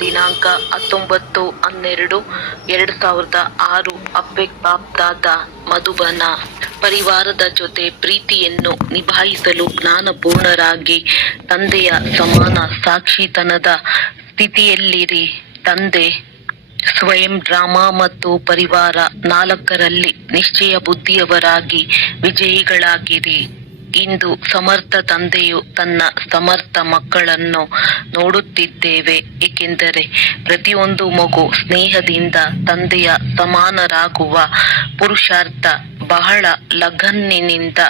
ದಿನಾಂಕ 19/12/2006 ಅಪ್ಪೆಕ್ ಬಾಪ್ದಾದ ಮಧುಬನ. ಪರಿವಾರದ ಜೊತೆ ಪ್ರೀತಿಯನ್ನು ನಿಭಾಯಿಸಲು ಜ್ಞಾನಪೂರ್ಣರಾಗಿ ತಂದೆಯ ಸಮಾನ ಸಾಕ್ಷಿತನದ ಸ್ಥಿತಿಯಲ್ಲಿರಿ. ತಂದೆ ಸ್ವಯಂ ಡ್ರಾಮಾ ಮತ್ತು ಪರಿವಾರ 4ರಲ್ಲಿ ನಿಶ್ಚಯ ಬುದ್ಧಿಯವರಾಗಿ ವಿಜಯಿಗಳಾಗಿರಿ. ಇಂದು ಸಮರ್ಥ ತಂದೆಯು ತನ್ನ ಸಮರ್ಥ ಮಕ್ಕಳನ್ನು ನೋಡುತ್ತಿದ್ದೇವೆ, ಏಕೆಂದರೆ ಪ್ರತಿಯೊಂದು ಮಗು ಸ್ನೇಹದಿಂದ ತಂದೆಯ ಸಮಾನರಾಗುವ ಪುರುಷಾರ್ಥ ಬಹಳ ಲಗನ್ನಿನಿಂದ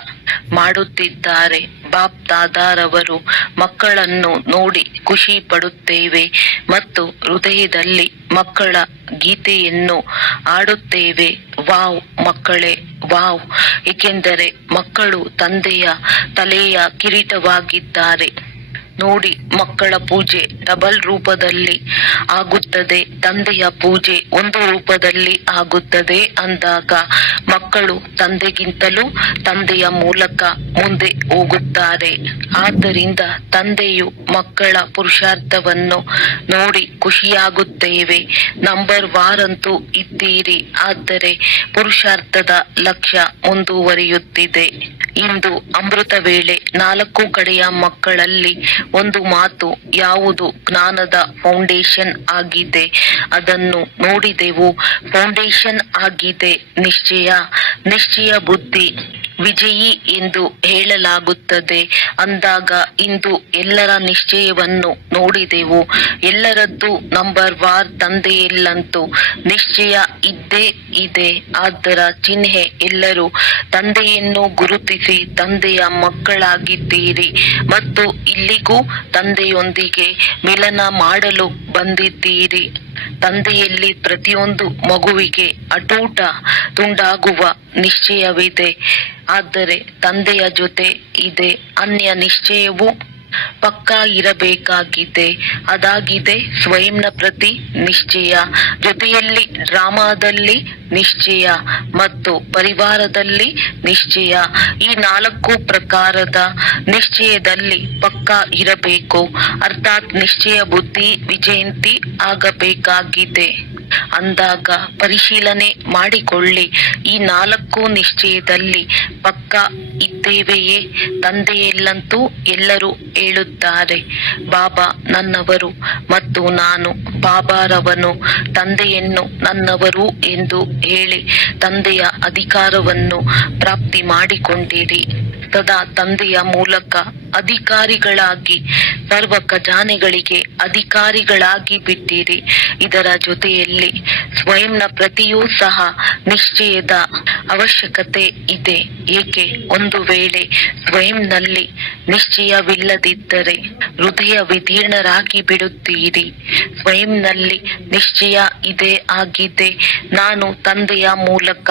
ಮಾಡುತ್ತಿದ್ದಾರೆ. ಬಾಪ್ ದಾದಾರವರು ಮಕ್ಕಳನ್ನು ನೋಡಿ ಖುಷಿ ಪಡುತ್ತೇವೆ ಮತ್ತು ಹೃದಯದಲ್ಲಿ ಮಕ್ಕಳ ಗೀತೆಯನ್ನು ಆಡುತ್ತೇವೆ. ವಾವ್ ಮಕ್ಕಳೇ, ವಾವ್! ಏಕೆಂದರೆ ಮಕ್ಕಳು ತಂದೆಯ ತಲೆಯ ಕಿರೀಟವಾಗಿದ್ದಾರೆ. ನೋಡಿ, ಮಕ್ಕಳ ಪೂಜೆ ಡಬಲ್ ರೂಪದಲ್ಲಿ ಆಗುತ್ತದೆ. ತಂದೆಯ ಪೂಜೆ ಒಂದು ರೂಪದಲ್ಲಿ ಆಗುತ್ತದೆ ಅಂದಾಗ ಮಕ್ಕಳು ತಂದೆಗಿಂತಲೂ ತಂದೆಯ ಮೂಲಕ ಮುಂದೆ ಹೋಗುತ್ತಾರೆ. ಆದ್ದರಿಂದ ತಂದೆಯು ಮಕ್ಕಳ ಪುರುಷಾರ್ಥವನ್ನು ನೋಡಿ ಖುಷಿಯಾಗುತ್ತೇವೆ. ನಂಬರ್ ವಾರಂತೂ ಇದ್ದೀರಿ, ಆದರೆ ಪುರುಷಾರ್ಥದ ಲಕ್ಷ್ಯ ಮುಂದುವರಿಯುತ್ತಿದೆ. ಇಂದು ಅಮೃತ ವೇಳೆ 4 ಕಡೆಯ ಮಕ್ಕಳಲ್ಲಿ ಒಂದು ಮಾತು ಯಾವುದು ಜ್ಞಾನದ ಫೌಂಡೇಶನ್ ಆಗಿದೆ ಅದನ್ನು ನೋಡಿದೆವು. ಫೌಂಡೇಶನ್ ಆಗಿದೆ ನಿಶ್ಚಯ. ನಿಶ್ಚಯ ಬುದ್ಧಿ ವಿಜಯಿ ಎಂದು ಹೇಳಲಾಗುತ್ತದೆ ಅಂದಾಗ ಇಂದು ಎಲ್ಲರ ನಿಶ್ಚಯವನ್ನು ನೋಡಿದೆವು. ಎಲ್ಲರದ್ದು ನಂಬರ್ ವಾರ್ ತಂದೆಯಲ್ಲಂತೂ ನಿಶ್ಚಯ ಇದ್ದೇ ಇದೆ. ಅದರ ಚಿಹ್ನೆ ಎಲ್ಲರೂ ತಂದೆಯನ್ನು ಗುರುತಿಸಿ ತಂದೆಯ ಮಕ್ಕಳಾಗಿದ್ದೀರಿ ಮತ್ತು ಇಲ್ಲಿಗೂ ತಂದೆಯೊಂದಿಗೆ ಮಿಲನ ಮಾಡಲು ಬಂದಿದ್ದೀರಿ. ತಂದೆಯಲ್ಲಿ ಪ್ರತಿಯೊಂದು ಮಗುವಿಗೆ ಅಟೂಟ ತುಂಡಾಗುವ ನಿಶ್ಚಯವಿದೆ, ಆದರೆ ತಂದೆಯ ಜೊತೆ ಇದೆ ಅನ್ಯ ನಿಶ್ಚಯವು ಪಕ್ಕಾ ಇರಬೇಕಾಗಿದೆ. ಅದಾಗಿದೆ ಸ್ವಯಂನ ಪ್ರತಿ ನಿಶ್ಚಯ. ಜೊತೆಯಲ್ಲಿ ಡ್ರಾಮಾದಲ್ಲಿ ನಿಶ್ಚಯ ಮತ್ತು ಪರಿವಾರದಲ್ಲಿ ನಿಶ್ಚಯ. ಈ 4 ಪ್ರಕಾರದ ನಿಶ್ಚಯದಲ್ಲಿ ಪಕ್ಕಾ ಇರಬೇಕು, ಅರ್ಥಾತ್ ನಿಶ್ಚಯ ಬುದ್ಧಿ ವಿಜಯಂತಿ ಆಗಬೇಕಾಗಿದೆ. ಅಂದಾಗ ಪರಿಶೀಲನೆ ಮಾಡಿಕೊಳ್ಳಿ, ಈ 4 ನಿಶ್ಚಯದಲ್ಲಿ ಪಕ್ಕಾ ಇದ್ದೇವೆಯೇ? ತಂದೆಯಲ್ಲಂತೂ ಎಲ್ಲರೂ ಹೇಳುತ್ತಾರೆ, ಬಾಬಾ ನನ್ನವರು ಮತ್ತು ನಾನು ಬಾಬಾರವನು. ತಂದೆಯನ್ನು ನನ್ನವರು ಎಂದು ಹೇಳಿ ತಂದೆಯ ಅಧಿಕಾರವನ್ನು ಪ್ರಾಪ್ತಿ ಮಾಡಿಕೊಂಡಿರಿ. ಸದಾ ತಂದೆಯ ಮೂಲಕ ಅಧಿಕಾರಿಗಳಾಗಿ ಸರ್ವ ಖಜಾನೆಗಳಿಗೆ ಅಧಿಕಾರಿಗಳಾಗಿ ಬಿಟ್ಟಿರಿ. ಇದರ ಜೊತೆಯಲ್ಲಿ ಸ್ವಯಂನ ಪ್ರತಿಯೂ ಸಹ ನಿಶ್ಚಯದ ಅವಶ್ಯಕತೆ ಇದೆ. ಏಕೆ? ಒಂದು ವೇಳೆ ಸ್ವಯಂನಲ್ಲಿ ನಿಶ್ಚಯವಿಲ್ಲದಿದ್ದರೆ ಹೃದಯ ವಿದೀರ್ಣರಾಗಿ ಬಿಡುತ್ತೀರಿ. ಸ್ವಯಂನಲ್ಲಿ ನಿಶ್ಚಯ ಇದೆ ಆಗಿದೆ, ನಾನು ತಂದೆಯ ಮೂಲಕ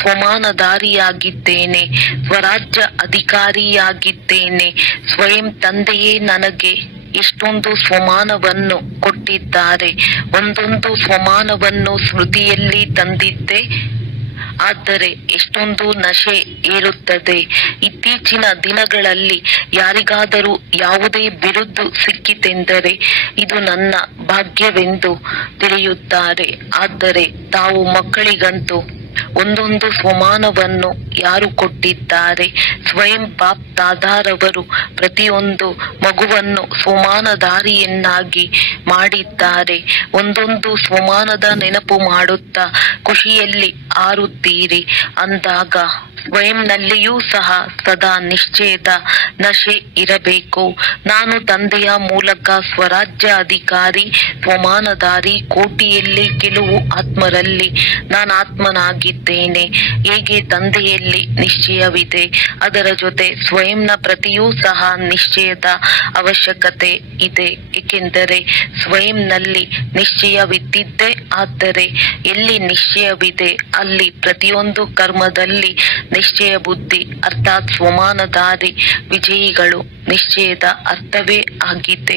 ಸ್ವಮಾನಧಾರಿಯಾಗಿದ್ದೇನೆ, ಸ್ವರಾಜ್ಯ ಅಧಿಕಾರಿಯಾಗಿದ್ದೇನೆ. ಸ್ವಯಂ ತಂದೆಯೇ ನನಗೆ ಎಷ್ಟೊಂದು ಸ್ವಮಾನವನ್ನು ಕೊಟ್ಟಿದ್ದಾರೆ. ಒಂದೊಂದು ಸ್ವಮಾನವನ್ನು ಸ್ಮೃತಿಯಲ್ಲಿ ತಂದಿದ್ದೆ, ಆದರೆ ಎಷ್ಟೊಂದು ನಶೆ ಏರುತ್ತದೆ. ಇತ್ತೀಚಿನ ದಿನಗಳಲ್ಲಿ ಯಾರಿಗಾದರೂ ಯಾವುದೇ ಬಿರುದು ಸಿಕ್ಕಿತೆಂದರೆ ಇದು ನನ್ನ ಭಾಗ್ಯವೆಂದು ತಿಳಿಯುತ್ತಾರೆ. ಆದರೆ ತಾವು ಮಕ್ಕಳಿಗಂತೂ ಒಂದೊಂದು ಸ್ವಮಾನವನ್ನು ಯಾರು ಕೊಟ್ಟಿದ್ದಾರೆ? ಸ್ವಯಂ ಬಾಪ್ ದಾದಾರವರು ಪ್ರತಿಯೊಂದು ಮಗುವನ್ನು ಸ್ವಮಾನಧಾರಿಯನ್ನಾಗಿ ಮಾಡಿದ್ದಾರೆ. ಒಂದೊಂದು ಸ್ವಮಾನದ ನೆನಪು ಮಾಡುತ್ತಾ ಖುಷಿಯಲ್ಲಿ ಹಾರುತ್ತೀರಿ. ಅಂದಾಗ ಸ್ವಯಂನಲ್ಲಿಯೂ ಸಹ ಸದಾ ನಿಶ್ಚಯದ ನಶೆ ಇರಬೇಕು. ನಾನು ತಂದೆಯ ಮೂಲಕ ಸ್ವರಾಜ್ಯ ಅಧಿಕಾರಿ, ಸ್ವಮಾನಧಾರಿ. ಕೋಟಿಯಲ್ಲಿ ಕೆಲವು ಆತ್ಮರಲ್ಲಿ ನಾನು ಆತ್ಮನಾಗಿದ್ದೇನೆ. ಹೇಗೆ ತಂದೆಯಲ್ಲಿ ನಿಶ್ಚಯವಿದೆ, ಅದರ ಜೊತೆ ಸ್ವಯಂನ ಪ್ರತಿಯೂ ಸಹ ನಿಶ್ಚಯದ ಅವಶ್ಯಕತೆ ಇದೆ. ಏಕೆಂದರೆ ಸ್ವಯಂನಲ್ಲಿ ನಿಶ್ಚಯವಿದ್ದಿದ್ದೇ ಆದರೆ ಎಲ್ಲಿ ನಿಶ್ಚಯವಿದೆ ಅಲ್ಲಿ ಪ್ರತಿಯೊಂದು ಕರ್ಮದಲ್ಲಿ ನಿಶ್ಚಯ ಬುದ್ಧಿ ಅರ್ಥಾತ್ ಸ್ವಮಾನಧಾರಿ ವಿಜಯಿಗಳು. ನಿಶ್ಚಯದ ಅರ್ಥವೇ ಆಗಿದೆ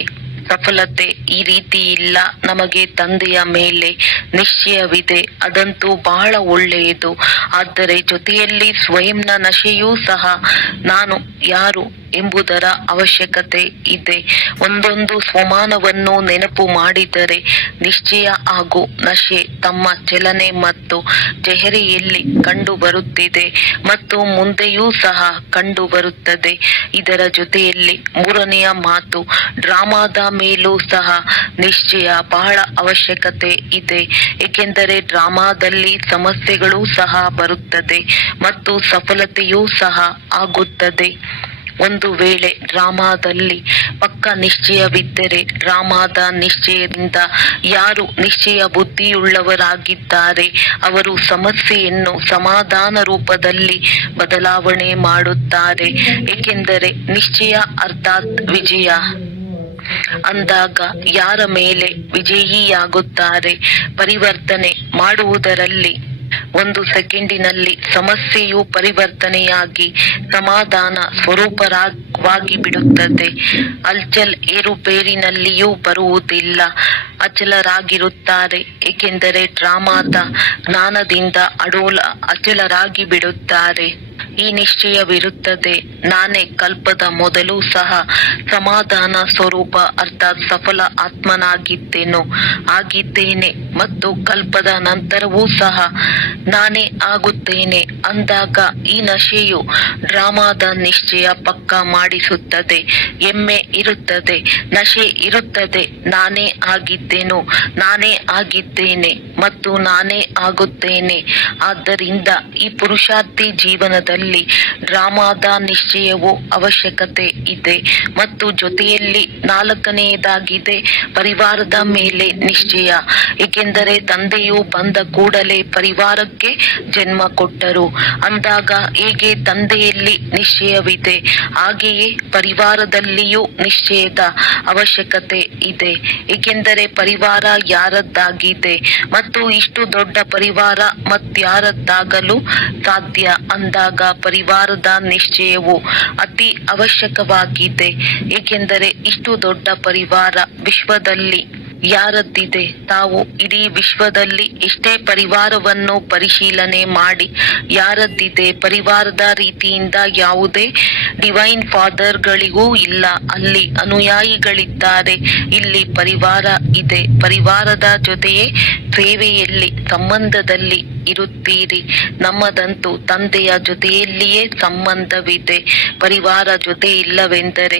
ಸಫಲತೆ ಈ ರೀತಿ ಇಲ್ಲ. ನಮಗೆ ತಂದೆಯ ಮೇಲೆ ನಿಶ್ಚಯವಿದೆ, ಅದಂತೂ ಬಹಳ ಒಳ್ಳೆಯದು. ಆದರೆ ಜೊತೆಯಲ್ಲಿ ಸ್ವಯಂನ ನಶೆಯೂ ಸಹ ನಾನು ಯಾರು ಎಂಬುದರ ಅವಶ್ಯಕತೆ ಇದೆ. ಒಂದೊಂದು ಸ್ವಮಾನವನ್ನು ನೆನಪು ಮಾಡಿದರೆ ನಿಶ್ಚಯ ಹಾಗೂ ನಶೆ ತಮ್ಮ ಚಲನೆ ಮತ್ತು ಚೆಹರೆಯಲ್ಲಿ ಕಂಡು ಬರುತ್ತಿದೆ ಮತ್ತು ಮುಂದೆಯೂ ಸಹ ಕಂಡು ಬರುತ್ತದೆ. ಇದರ ಜೊತೆಯಲ್ಲಿ ಮೂರನೆಯ ಮಾತು, ಡ್ರಾಮಾದ ಮೇಲೂ ಸಹ ನಿಶ್ಚಯ ಬಹಳ ಅವಶ್ಯಕತೆ ಇದೆ. ಏಕೆಂದರೆ ಡ್ರಾಮಾದಲ್ಲಿ ಸಮಸ್ಯೆಗಳೂ ಸಹ ಬರುತ್ತದೆ ಮತ್ತು ಸಫಲತೆಯೂ ಸಹ ಆಗುತ್ತದೆ. ಒಂದು ವೇಳೆ ಡ್ರಾಮಾದಲ್ಲಿ ಪಕ್ಕ ನಿಶ್ಚಯವಿದ್ದರೆ, ಡ್ರಾಮಾದ ನಿಶ್ಚಯದಿಂದ ಯಾರು ನಿಶ್ಚಯ ಬುದ್ಧಿಯುಳ್ಳವರಾಗಿದ್ದಾರೆ ಅವರು ಸಮಸ್ಯೆಯನ್ನು ಸಮಾಧಾನ ರೂಪದಲ್ಲಿ ಬದಲಾವಣೆ ಮಾಡುತ್ತಾರೆ. ಏಕೆಂದರೆ ನಿಶ್ಚಯ ಅರ್ಥಾತ್ ವಿಜಯ ಅಂದಾಗ ಯಾರ ಮೇಲೆ ವಿಜಯಿಯಾಗುತ್ತಾರೆ. ಪರಿವರ್ತನೆ ಮಾಡುವುದರಲ್ಲಿ ಒಂದು ಸೆಕೆಂಡಿನಲ್ಲಿ ಸಮಸ್ಯೆಯು ಪರಿವರ್ತನೆಯಾಗಿ ಸಮಾಧಾನ ಸ್ವರೂಪವಾಗಿ ಬಿಡುತ್ತದೆ. ಅಲ್ಚಲ್ ಏರುಪೇರಿನಲ್ಲಿಯೂ ಬರುವುದಿಲ್ಲ, ಅಚಲರಾಗಿರುತ್ತಾರೆ. ಏಕೆಂದರೆ ಡ್ರಾಮಾದ ಜ್ಞಾನದಿಂದ ಅಚಲರಾಗಿ ಬಿಡುತ್ತಾರೆ. ಈ ನಿಶ್ಚಯವಿರುತ್ತದೆ, ನಾನೇ ಕಲ್ಪದ ಮೊದಲು ಸಹ ಸಮಾಧಾನ ಸ್ವರೂಪ ಅರ್ಥಾತ್ ಸಫಲ ಆಗಿದ್ದೇನೆ ಮತ್ತು ಕಲ್ಪದ ನಂತರವೂ ಸಹ ನಾನೇ ಆಗುತ್ತೇನೆ ಅಂದಾಗ ಈ ನಶೆಯು ಡ್ರಾಮಾದ ನಿಶ್ಚಯ ಪಕ್ಕ ಮಾಡಿಸುತ್ತದೆ. ಹೆಮ್ಮೆ ಇರುತ್ತದೆ, ನಶೆ ಇರುತ್ತದೆ, ನಾನೇ ಆಗಿದ್ದೇನೆ ಮತ್ತು ನಾನೇ ಆಗುತ್ತೇನೆ. ಆದ್ದರಿಂದ ಈ ಪುರುಷಾರ್ಥಿ ಜೀವನದಲ್ಲಿ ಡ್ರಾಮಾದ ನಿಶ್ಚಯವು ಅವಶ್ಯಕತೆ ಇದೆ ಮತ್ತು ಜೊತೆಯಲ್ಲಿ ನಾಲ್ಕನೆಯದಾಗಿದೆ ಪರಿವಾರದ ಮೇಲೆ ನಿಶ್ಚಯ. ಏಕೆಂದರೆ ತಂದೆಯು ಬಂದ ಕೂಡಲೇ ಪರಿವಾರಕ್ಕೆ ಜನ್ಮ ಕೊಟ್ಟರು ಅಂದಾಗ ಹೇಗೆ ತಂದೆಯಲ್ಲಿ ನಿಶ್ಚಯವಿದೆ ಹಾಗೆಯೇ ಪರಿವಾರದಲ್ಲಿಯೂ ನಿಶ್ಚಯದ ಅವಶ್ಯಕತೆ ಇದೆ. ಏಕೆಂದರೆ ಪರಿವಾರ ಯಾರದ್ದಾಗಿದೆ ಮತ್ತು ಇಷ್ಟು ದೊಡ್ಡ ಪರಿವಾರ ಮತ್ಯಾರದ್ದಾಗಲು ಸಾಧ್ಯ ಅಂದಾಗ ಪರಿವಾರದ ನಿಶ್ಚಯವು ಅತಿ ಅವಶ್ಯಕವಾಗಿದೆ. ಏಕೆಂದರೆ ಇಷ್ಟು ದೊಡ್ಡ ಪರಿವಾರ ವಿಶ್ವದಲ್ಲಿ ಯಾರದ್ದಿದೆ. ತಾವು ಇಡೀ ವಿಶ್ವದಲ್ಲಿ ಎಷ್ಟೇ ಪರಿವಾರವನ್ನು ಪರಿಶೀಲನೆ ಮಾಡಿ ಯಾರದ್ದಿದೆ ಪರಿವಾರದ ರೀತಿಯಿಂದ ಯಾವುದೇ ಡಿವೈನ್ ಫಾದರ್ಗಳಿಗೂ ಇಲ್ಲ. ಅಲ್ಲಿ ಅನುಯಾಯಿಗಳಿದ್ದಾರೆ, ಇಲ್ಲಿ ಪರಿವಾರ ಇದೆ. ಪರಿವಾರದ ಜೊತೆಯೇ ಸೇವೆಯಲ್ಲಿ ಸಂಬಂಧದಲ್ಲಿ ಇರುತ್ತೀರಿ. ನಮ್ಮದಂತೂ ತಂದೆಯ ಜೊತೆಯಲ್ಲಿಯೇ ಸಂಬಂಧವಿದೆ, ಪರಿವಾರ ಜೊತೆ ಇಲ್ಲವೆಂದರೆ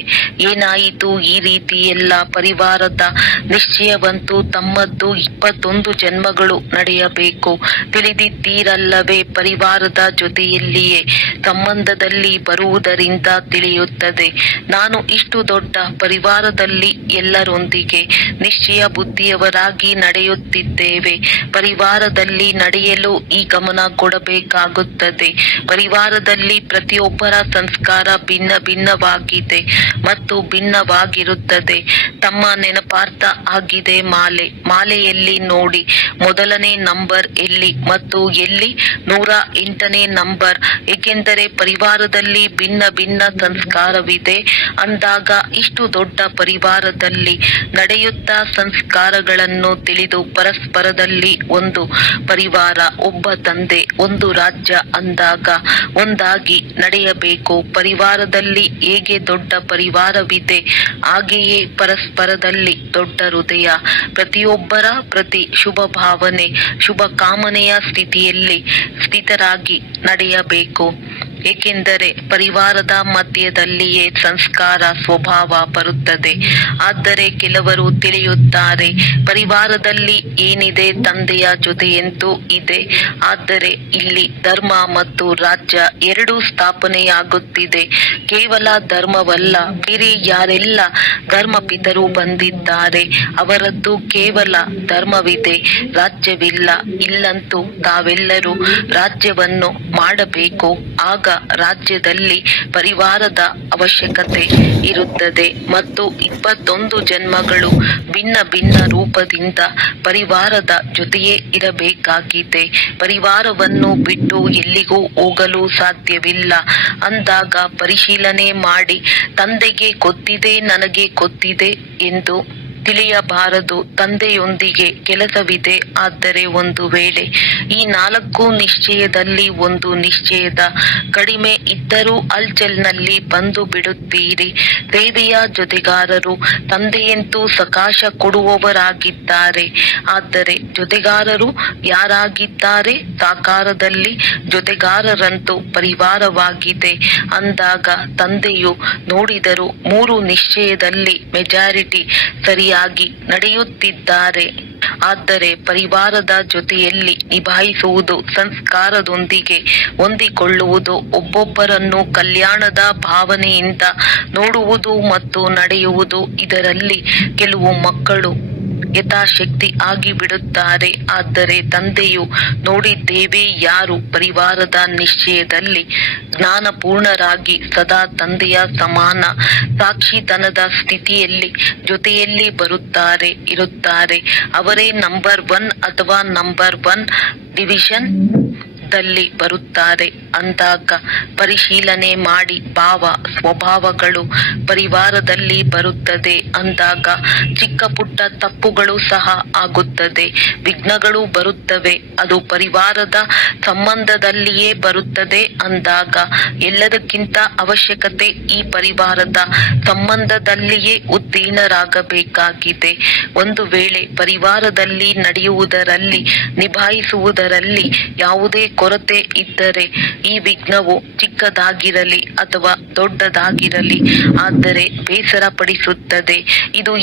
ಏನಾಯಿತು. ಈ ರೀತಿ ಎಲ್ಲ ಪರಿವಾರದ ನಿಶ್ಚಯವಂತೂ ತಮ್ಮದ್ದು 21 ಜನ್ಮಗಳು ನಡೆಯಬೇಕು. ತಿಳಿದಿದ್ದೀರಲ್ಲವೇ, ಪರಿವಾರದ ಜೊತೆಯಲ್ಲಿಯೇ ಸಂಬಂಧದಲ್ಲಿ ಬರುವುದರಿಂದ ತಿಳಿಯುತ್ತದೆ. ನಾನು ಇಷ್ಟು ದೊಡ್ಡ ಪರಿವಾರದಲ್ಲಿ ಎಲ್ಲರೊಂದಿಗೆ ನಿಶ್ಚಯ ಬುದ್ಧಿಯವರಾಗಿ ನಡೆಯುತ್ತಿದ್ದೇವೆ. ಪರಿವಾರದಲ್ಲಿ ನಡೆಯಲು ಈ ಗಮನ ಕೊಡಬೇಕಾಗುತ್ತದೆ. ಪರಿವಾರದಲ್ಲಿ ಪ್ರತಿಯೊಬ್ಬರ ಸಂಸ್ಕಾರ ಭಿನ್ನ ಭಿನ್ನವಾಗಿದೆ ಮತ್ತು ಭಿನ್ನವಾಗಿರುತ್ತದೆ. ತಮ್ಮ ನೆನಪಾರ್ಥ ಆಗಿದೆ ಮಾಲೆಯಲ್ಲಿ ನೋಡಿ, ಮೊದಲನೇ ನಂಬರ್ ಎಲ್ಲಿ ಮತ್ತು ಎಲ್ಲಿ 108ನೇ ನಂಬರ್. ಏಕೆಂದರೆ ಪರಿವಾರದಲ್ಲಿ ಭಿನ್ನ ಭಿನ್ನ ಸಂಸ್ಕಾರವಿದೆ ಅಂದಾಗ ಇಷ್ಟು ದೊಡ್ಡ ಪರಿವಾರದಲ್ಲಿ ನಡೆಯುತ್ತಾ ಸಂಸ್ಕಾರಗಳನ್ನು ತಿಳಿದು ಪರಸ್ಪರದಲ್ಲಿ ಒಂದು ಪರಿವಾರ, ಒಬ್ಬ ತಂದೆ, ಒಂದು ರಾಜ್ಯ ಅಂದಾಗ ಒಂದಾಗಿ ನಡೆಯಬೇಕು. ಪರಿವಾರದಲ್ಲಿ ಹೇಗೆ ದೊಡ್ಡ ಪರಿವಾರವಿದೆ ಹಾಗೆಯೇ ಪರಸ್ಪರದಲ್ಲಿ ದೊಡ್ಡ ಹೃದಯ, ಪ್ರತಿಯೊಬ್ಬರ ಪ್ರತಿ ಶುಭ ಭಾವನೆ, ಶುಭ ಕಾಮನೆಯ ಸ್ಥಿತಿಯಲ್ಲಿ ಸ್ಥಿತರಾಗಿ ನಡೆಯಬೇಕು. ಏಕೆಂದರೆ ಪರಿವಾರದ ಮಧ್ಯದಲ್ಲಿಯೇ ಸಂಸ್ಕಾರ ಸ್ವಭಾವ ಬರುತ್ತದೆ. ಆದರೆ ಕೆಲವರು ತಿಳಿಯುತ್ತಾರೆ ಪರಿವಾರದಲ್ಲಿ ಏನಿದೆ ತಂದೆಯ ಜೊತೆಯಂತೂ ಇದೆ, ಆದರೆ ಇಲ್ಲಿ ಧರ್ಮ ಮತ್ತು ರಾಜ್ಯ ಎರಡೂ ಸ್ಥಾಪನೆಯಾಗುತ್ತಿದೆ. ಕೇವಲ ಧರ್ಮವಲ್ಲ, ಬೇರೆ ಯಾರೆಲ್ಲ ಧರ್ಮಪಿತರು ಬಂದಿದ್ದಾರೆ ಅವರದ್ದು ಕೇವಲ ಧರ್ಮವಿದೆ, ರಾಜ್ಯವಿಲ್ಲ. ಇಲ್ಲಂತೂ ತಾವೆಲ್ಲರೂ ರಾಜ್ಯವನ್ನು ಮಾಡಬೇಕು. ಆಗ ರಾಜ್ಯದಲ್ಲಿ ಪರಿವಾರದ ಅವಶ್ಯಕತೆ ಇರುತ್ತದೆ ಮತ್ತು 21 ಜನ್ಮಗಳು ಭಿನ್ನ ಭಿನ್ನ ರೂಪದಿಂದ ಪರಿವಾರದ ಜೊತೆಯೇ ಇರಬೇಕಾಗಿದೆ. ಪರಿವಾರವನ್ನು ಬಿಟ್ಟು ಎಲ್ಲಿಗೂ ಹೋಗಲು ಸಾಧ್ಯವಿಲ್ಲ ಅಂದಾಗ ಪರಿಶೀಲನೆ ಮಾಡಿ, ತಂದೆಗೆ ಗೊತ್ತಿದೆ, ನನಗೆ ಗೊತ್ತಿದೆ ಎಂದು ತಿಳಿಯಬಾರದು. ತಂದೆಯೊಂದಿಗೆ ಕೆಲಸವಿದೆ. ಆದರೆ ಒಂದು ವೇಳೆ ಈ 4 ನಿಶ್ಚಯದಲ್ಲಿ ಒಂದು ನಿಶ್ಚಯದ ಕಡಿಮೆ ಇದ್ದರೂ ಹಲ್ಚಲ್ನಲ್ಲಿ ಬಂದು ಬಿಡುತ್ತೀರಿ. ಸೇವೆಯ ಜೊತೆಗಾರರು ತಂದೆಯಂತೂ ಸಕಾಶ ಕೊಡುವವರಾಗಿದ್ದಾರೆ. ಆದರೆ ಜೊತೆಗಾರರು ಯಾರಾಗಿದ್ದಾರೆ? ಸಾಕಾರದಲ್ಲಿ ಜೊತೆಗಾರರಂತೂ ಪರಿವಾರವಾಗಿದೆ ಅಂದಾಗ ತಂದೆಯು ನೋಡಿದರು 3 ನಿಶ್ಚಯದಲ್ಲಿ ಮೆಜಾರಿಟಿ ಸರಿಯಾಗಿ ನಡೆಯುತ್ತಿದ್ದಾರೆ. ಆದರೆ ಪರಿವಾರದ ಜೊತೆಯಲ್ಲಿ ನಿಭಾಯಿಸುವುದು, ಸಂಸ್ಕಾರದೊಂದಿಗೆ ಹೊಂದಿಕೊಳ್ಳುವುದು, ಒಬ್ಬೊಬ್ಬರನ್ನು ಕಲ್ಯಾಣದ ಭಾವನೆಯಿಂದ ನೋಡುವುದು ಮತ್ತು ನಡೆಯುವುದು, ಇದರಲ್ಲಿ ಕೆಲವು ಮಕ್ಕಳು ಯಥಾಶಕ್ತಿ ಆಗಿಬಿಡುತ್ತಾರೆ. ಆದರೆ ತಂದೆಯು ನೋಡಿದ್ದೇವೆ ಯಾರು ಪರಿವಾರದ ನಿಶ್ಚಯದಲ್ಲಿ ಜ್ಞಾನಪೂರ್ಣರಾಗಿ ಸದಾ ತಂದೆಯ ಸಮಾನ ಸಾಕ್ಷಿತನದ ಸ್ಥಿತಿಯಲ್ಲಿ ಜೊತೆಯಲ್ಲಿ ಇರುತ್ತಾರೆ, ಅವರೇ ನಂಬರ್ 1 ಅಥವಾ ನಂಬರ್ 1 ಡಿವಿಷನ್ ದಲ್ಲಿ ಬರುತ್ತಾರೆ. ಅಂದಾಗ ಪರಿಶೀಲನೆ ಮಾಡಿ ಭಾವ ಸ್ವಭಾವಗಳು ಪರಿವಾರದಲ್ಲಿ ಬರುತ್ತದೆ. ಅಂದಾಗ ಚಿಕ್ಕ ಪುಟ್ಟ ತಪ್ಪುಗಳು ಸಹ ಆಗುತ್ತದೆ, ವಿಘ್ನಗಳು ಬರುತ್ತವೆ. ಅದು ಪರಿವಾರದ ಸಂಬಂಧದಲ್ಲಿಯೇ ಬರುತ್ತದೆ. ಅಂದಾಗ ಎಲ್ಲದಕ್ಕಿಂತ ಅವಶ್ಯಕತೆ ಈ ಪರಿವಾರದ ಸಂಬಂಧದಲ್ಲಿಯೇ ಉತ್ತೀರ್ಣರಾಗಬೇಕಾಗಿದೆ. ಒಂದು ವೇಳೆ ಪರಿವಾರದಲ್ಲಿ ನಡೆಯುವುದರಲ್ಲಿ ನಿಭಾಯಿಸುವುದರಲ್ಲಿ ಯಾವುದೇ ಕೊರತೆ ಇದ್ದರೆ ಈ ವಿಘ್ನವು ಚಿಕ್ಕದಾಗಿರಲಿ ಅಥವಾ ದೊಡ್ಡದಾಗಿರಲಿ ಆದರೆ ಬೇಸರ ಪಡಿಸುತ್ತದೆ. ಇದು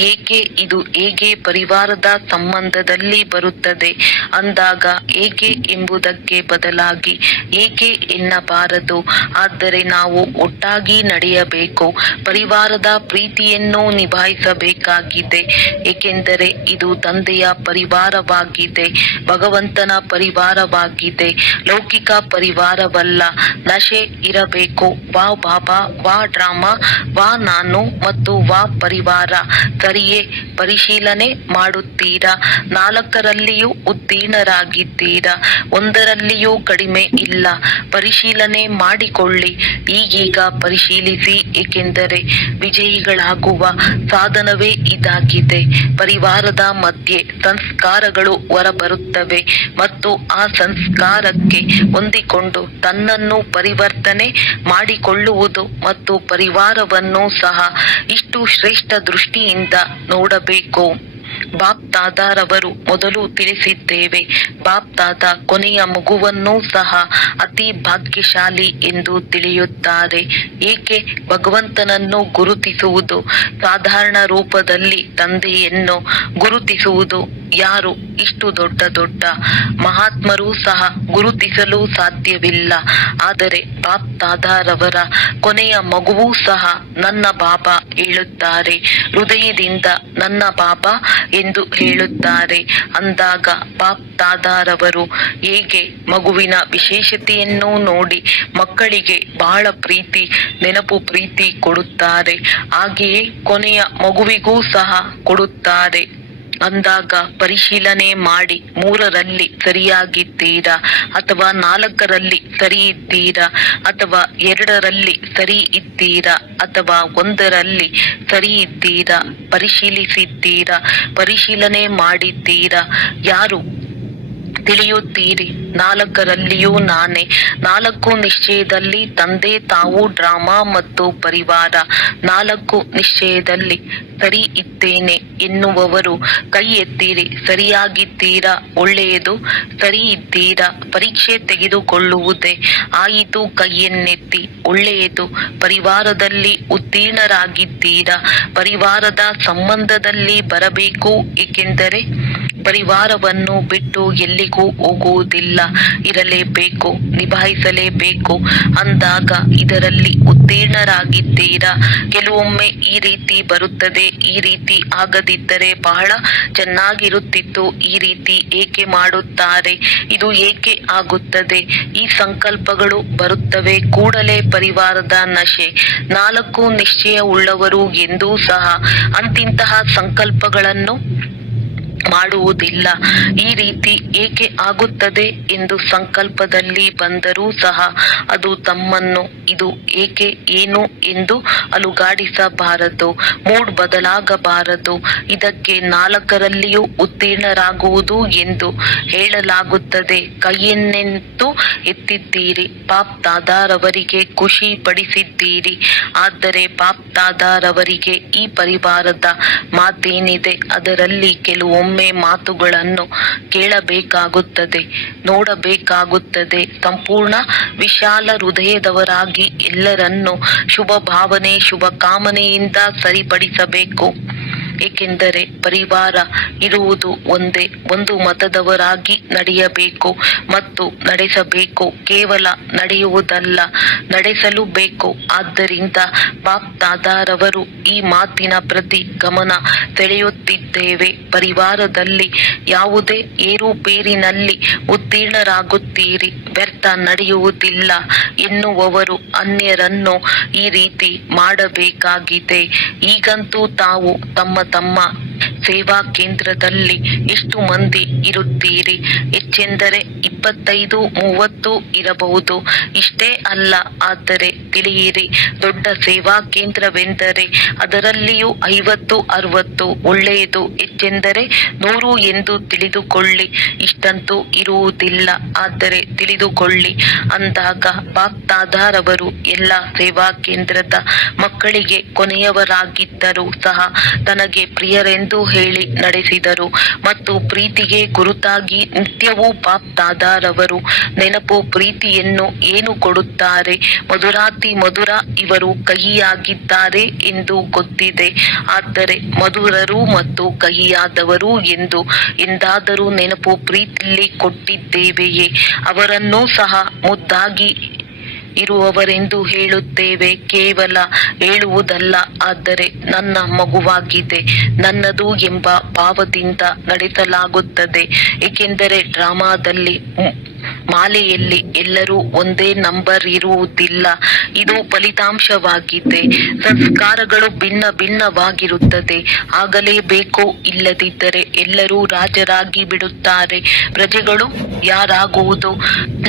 ಹೇಗೆ ಪರಿವಾರದ ಸಂಬಂಧದಲ್ಲಿ ಬರುತ್ತದೆ ಅಂದಾಗ ಏಕೆ ಎಂಬುದಕ್ಕೆ ಬದಲಾಗಿ ಏಕೆ ಎನ್ನಬಾರದು. ಆದರೆ ನಾವು ಒಟ್ಟಾಗಿ ನಡೆಯಬೇಕು, ಪರಿವಾರದ ಪ್ರೀತಿಯನ್ನು ನಿಭಾಯಿಸಬೇಕಾಗಿದೆ. ಏಕೆಂದರೆ ಇದು ತಂದೆಯ ಪರಿವಾರವಾಗಿದೆ, ಭಗವಂತನ ಪರಿವಾರವಾಗಿದೆ, ಲೌಕಿಕ ಪರಿವಾರವಲ್ಲ. ನಶೆ ಇರಬೇಕು. ವಾ ಬಾಬಾ, ವಾ ಡ್ರಾಮಾ, ವಾ ನಾನು ಮತ್ತು ವಾ ಪರಿವಾರ. ಸರಿಯೇ? ಪರಿಶೀಲನೆ ಮಾಡುತ್ತೀರಾ? 4ರಲ್ಲಿಯೂ ಉತ್ತೀರ್ಣರಾಗಿದ್ದೀರಾ, ಒಂದರಲ್ಲಿಯೂ ಕಡಿಮೆ ಇಲ್ಲ. ಪರಿಶೀಲನೆ ಮಾಡಿಕೊಳ್ಳಿ. ಈಗೀಗ ಪರಿಶೀಲಿಸಿ. ಏಕೆಂದರೆ ವಿಜಯಿಗಳಾಗುವ ಸಾಧನವೇ ಇದಾಗಿದೆ. ಪರಿವಾರದ ಮಧ್ಯೆ ಸಂಸ್ಕಾರಗಳು ಹೊರಬರುತ್ತವೆ ಮತ್ತು ಆ ಸಂಸ್ಕಾರಕ್ಕೆ ಹೊಂದಿಕೊಂಡು ತನ್ನನ್ನು ಪರಿವರ್ತನೆ ಮಾಡಿಕೊಳ್ಳುವುದು ಮತ್ತು ಪರಿವಾರವನ್ನು ಸಹ ಇಷ್ಟು ಶ್ರೇಷ್ಠ ದೃಷ್ಟಿಯಿಂದ ನೋಡಬೇಕು. ಬಾಪ್ ದಾದಾರವರು ಮೊದಲು ತಿಳಿಸಿದ್ದೇವೆ, ಬಾಪ್ ದಾದಾ ಕೊನೆಯ ಮಗುವನ್ನೂ ಸಹ ಅತಿ ಭಾಗ್ಯಶಾಲಿ ಎಂದು ತಿಳಿಯುತ್ತಾರೆ. ಏಕೆ? ಭಗವಂತನನ್ನು ಗುರುತಿಸುವುದು ಸಾಧಾರಣ ರೂಪದಲ್ಲಿ ತಂದೆಯನ್ನು ಗುರುತಿಸುವುದು ಯಾರು ಇಷ್ಟು ದೊಡ್ಡ ಮಹಾತ್ಮರೂ ಸಹ ಗುರುತಿಸಲು ಸಾಧ್ಯವಿಲ್ಲ. ಆದರೆ ಬಾಪ್ ದಾದಾರವರ ಕೊನೆಯ ಮಗುವೂ ಸಹ ನನ್ನ ಬಾಬಾ ಹೇಳುತ್ತಾರೆ, ಹೃದಯದಿಂದ ನನ್ನ ಬಾಬಾ ಎಂದು ಹೇಳುತ್ತಾರೆ. ಅಂದಾಗ ಬಾಪ್ ದಾದಾರವರು ಹೇಗೆ ಮಗುವಿನ ವಿಶೇಷತೆಯನ್ನು ನೋಡಿ ಮಕ್ಕಳಿಗೆ ಬಹಳ ಪ್ರೀತಿ ಕೊಡುತ್ತಾರೆ, ಹಾಗೆಯೇ ಕೊನೆಯ ಮಗುವಿಗೂ ಸಹ ಕೊಡುತ್ತಾರೆ. ಅಂದಾಗ ಪರಿಶೀಲನೆ ಮಾಡಿ 3ರಲ್ಲಿ ಸರಿಯಾಗಿದ್ದೀರಾ ಅಥವಾ 4ರಲ್ಲಿ ಸರಿ ಇದ್ದೀರಾ ಅಥವಾ 2ರಲ್ಲಿ ಸರಿ ಇದ್ದೀರಾ ಅಥವಾ 1ರಲ್ಲಿ ಸರಿ ಇದ್ದೀರಾ? ಪರಿಶೀಲಿಸಿದ್ದೀರಾ? ಪರಿಶೀಲನೆ ಮಾಡಿದ್ದೀರಾ? ಯಾರು ತಿಳಿಯುತ್ತೀರಿ? 4ರಲ್ಲಿಯೂ ನಾನೇ. 4 ನಿಶ್ಚಯದಲ್ಲಿ ತಂದೆ, ತಾವು, ಡ್ರಾಮಾ ಮತ್ತು ಪರಿವಾರ. 4 ನಿಶ್ಚಯದಲ್ಲಿ ಸರಿ ಇದ್ದೇನೆ ಎನ್ನುವವರು ಕೈ ಎತ್ತಿರಿ. ಸರಿಯಾಗಿದ್ದೀರಾ? ಒಳ್ಳೆಯದು. ಸರಿ ಇದ್ದೀರಾ? ಪರೀಕ್ಷೆ ತೆಗೆದುಕೊಳ್ಳುವುದೇ ಆಯಿತು. ಕೈಯನ್ನೆತ್ತಿ. ಒಳ್ಳೆಯದು. ಪರಿವಾರದಲ್ಲಿ ಉತ್ತೀರ್ಣರಾಗಿದ್ದೀರಾ? ಪರಿವಾರದ ಸಂಬಂಧದಲ್ಲಿ ಬರಬೇಕು. ಏಕೆಂದರೆ ಪರಿವಾರವನ್ನು ಬಿಟ್ಟು ಎಲ್ಲಿಗೂ ಹೋಗುವುದಿಲ್ಲ, ಇರಲೇಬೇಕು, ನಿಭಾಯಿಸಲೇಬೇಕು. ಅಂದಾಗ ಇದರಲ್ಲಿ ಉತ್ತೀರ್ಣರಾಗಿದ್ದೀರಾ? ಕೆಲವೊಮ್ಮೆ ಈ ರೀತಿ ಬರುತ್ತದೆ, ಈ ರೀತಿ ಆಗದಿದ್ದರೆ ಬಹಳ ಚೆನ್ನಾಗಿರುತ್ತಿತ್ತು, ಈ ರೀತಿ ಏಕೆ ಮಾಡುತ್ತಾರೆ, ಇದು ಏಕೆ ಆಗುತ್ತದೆ? ಈ ಸಂಕಲ್ಪಗಳು ಬರುತ್ತವೆ. ಕೂಡಲೇ ಪರಿವಾರದ ನಶೆ. 4 ನಿಶ್ಚಯ ಉಳ್ಳವರು ಎಂದೂ ಸಹ ಅಂತಿಂತಹ ಸಂಕಲ್ಪಗಳನ್ನು ಮಾಡುವುದಿಲ್ಲ. ಈ ರೀತಿ ಏಕೆ ಆಗುತ್ತದೆ ಎಂದು ಸಂಕಲ್ಪದಲ್ಲಿ ಬಂದರೂ ಸಹ ಅದು ತಮ್ಮನ್ನು ಇದು ಏಕೆ ಏನು ಎಂದು ಅಲುಗಾಡಿಸಬಾರದು. ಮೂಡ್ ಬದಲಾಗಬಾರದು. ಇದಕ್ಕೆ 4ರಲ್ಲಿಯೂ ಉತ್ತೀರ್ಣರಾಗುವುದು ಎಂದು ಹೇಳಲಾಗುತ್ತದೆ. ಕೈಯನ್ನೆಂತೂ ಎತ್ತಿದ್ದೀರಿ, ಬಾಪ್ ದಾದಾರವರಿಗೆ ಖುಷಿ ಪಡಿಸಿದ್ದೀರಿ. ಆದರೆ ಬಾಪ್ ದಾದಾರವರಿಗೆ ಈ ಪರಿವಾರದ ಮಾತೇನಿದೆ, ಅದರಲ್ಲಿ ಕೆಲವೊಮ್ಮೆ ಮಾತುಗಳನ್ನು ಕೇಳಬೇಕಾಗುತ್ತದೆ, ನೋಡಬೇಕಾಗುತ್ತದೆ. ಸಂಪೂರ್ಣ ವಿಶಾಲ ಹೃದಯದವರಾಗಿ ಎಲ್ಲರನ್ನೂ ಶುಭ ಭಾವನೆ ಶುಭ ಕಾಮನೆಯಿಂದ ಸರಿಪಡಿಸಬೇಕು. ಏಕೆಂದರೆ ಪರಿವಾರ ಇರುವುದು ಒಂದೇ, ಒಂದು ಮತದವರಾಗಿ ನಡೆಯಬೇಕು ಮತ್ತು ನಡೆಸಬೇಕು. ಕೇವಲ ನಡೆಯುವುದಲ್ಲ, ನಡೆಸಲು ಬೇಕು. ಆದ್ದರಿಂದ ಬಾಪ್ ದಾದಾರವರು ಈ ಮಾತಿನ ಪ್ರತಿ ಗಮನ ಸೆಳೆಯುತ್ತಿದ್ದೇವೆ. ಪರಿವಾರದಲ್ಲಿ ಯಾವುದೇ ಏರುಪೇರಿನಲ್ಲಿ ಉತ್ತೀರ್ಣರಾಗುತ್ತೀರಿ, ವ್ಯರ್ಥ ನಡೆಯುವುದಿಲ್ಲ ಎನ್ನುವವರು ಅನ್ಯರನ್ನು ಈ ರೀತಿ ಮಾಡಬೇಕಾಗಿದೆ. ಈಗಂತೂ ತಾವು ತಮ್ಮ ತಮ್ಮ ಸೇವಾ ಕೇಂದ್ರದಲ್ಲಿ ಎಷ್ಟು ಮಂದಿ ಇರುತ್ತೀರಿ? ಹೆಚ್ಚೆಂದರೆ 25-30 ಇರಬಹುದು. ಇಷ್ಟೇ ಅಲ್ಲ. ಆದರೆ ತಿಳಿಯಿರಿ, ದೊಡ್ಡ ಸೇವಾ ಕೇಂದ್ರವೆಂದರೆ ಅದರಲ್ಲಿಯೂ 50-60 ಒಳ್ಳೆಯದು. ಹೆಚ್ಚೆಂದರೆ 100 ಎಂದು ತಿಳಿದುಕೊಳ್ಳಿ. ಇಷ್ಟಂತೂ ಇರುವುದಿಲ್ಲ. ಆದರೆ ತಿಳಿದುಕೊಳ್ಳಿ ಅಂದಾಗ ಬಾಪ್ ದಾದಾರವರು ಎಲ್ಲ ಸೇವಾ ಕೇಂದ್ರದ ಮಕ್ಕಳಿಗೆ ಕೊನೆಯವರಾಗಿದ್ದರೂ ಸಹ ತನಗೆ ಪ್ರಿಯರೆಂದು ಹೇಳಿ ನಡೆಸಿದರು ಮತ್ತು ಪ್ರೀತಿಗೆ ಗುರುತಾಗಿ ನಿತ್ಯವೂ ಬಾಪ್ ದಾದಾರವರು ನೆನಪು ಪ್ರೀತಿಯನ್ನು ಏನು ಕೊಡುತ್ತಾರೆ. ಮಧುರಾತಿ ಮಧುರ ಇವರು ಕಹಿಯಾಗಿದ್ದಾರೆ ಎಂದು ಗೊತ್ತಿದೆ. ಆದರೆ ಮಧುರರು ಮತ್ತು ಕಹಿಯಾದವರು ಎಂದು ಎಂದಾದರೂ ನೆನಪು ಪ್ರೀತಿಯಲ್ಲಿ ಕೊಟ್ಟಿದ್ದೇವೆಯೇ? ಅವರನ್ನೂ ಸಹ ಮುದ್ದಾಗಿ ಇರುವವರೆಂದು ಹೇಳುತ್ತೇವೆ. ಕೇವಲ ಹೇಳುವುದಲ್ಲ, ಆದರೆ ನನ್ನ ಮಗುವಾಗಿದೆ, ನನ್ನದು ಎಂಬ ಭಾವದಿಂದ ನಡೆಸಲಾಗುತ್ತದೆ. ಏಕೆಂದರೆ ಡ್ರಾಮಾದಲ್ಲಿ ಮಾಲೆಯಲ್ಲಿ ಎಲ್ಲರೂ ಒಂದೇ ನಂಬರ್ ಇರುವುದಿಲ್ಲ. ಇದು ಫಲಿತಾಂಶವಾಗಿದೆ. ಸಂಸ್ಕಾರಗಳು ಭಿನ್ನ ಭಿನ್ನವಾಗಿರುತ್ತದೆ. ಆಗಲೇಬೇಕು, ಇಲ್ಲದಿದ್ದರೆ ಎಲ್ಲರೂ ರಾಜರಾಗಿ ಬಿಡುತ್ತಾರೆ. ಪ್ರಜೆಗಳು ಯಾರಾಗುವುದು?